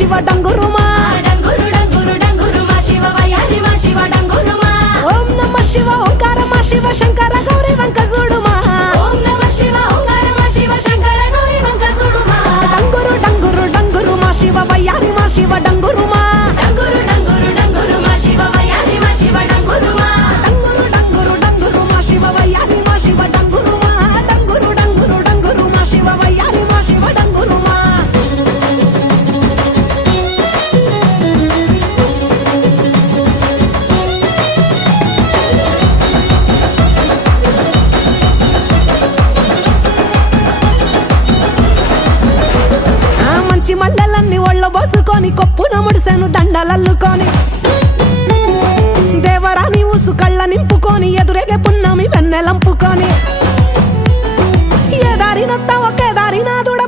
శివ డంగురుమా డంగురు డంగురు డంగురుమా శివ వయ్యారిమా శివ డంగురుమా ఓం నమ శివ ఓంకారమా శివ శంకర గౌరీ వంక చూడుమా ఓం నమ శివ ఓంకారమా శివ శంకర గౌరీ వంక చూడుమా డంగురు డంగురు డంగురుమా శివ వయ్యారిమా శివ డంగురుమా డంగురు డంగురు డంగురుమా శివ వయ్యారిమా శివ డంగురుమా డంగురు డంగురు డంగురుమా శివ వయ్యారిమా శివ డంగురుమా డంగురు డంగురు డంగురుమా శివ వయ్యారిమా శివ డంగురుమా ఆ మంచి మల్లెలన్నీ ఒళ్ళ బోసుకొని కొప్పున ముడిసెను దండలల్లుకొని దేవరాని ఊసు కళ్ళ నింపుకొని ఎదురేగే పున్నమి వెన్నెలంపుకొని ఏ దారి నొత్త ఒకే దారి నాదుడ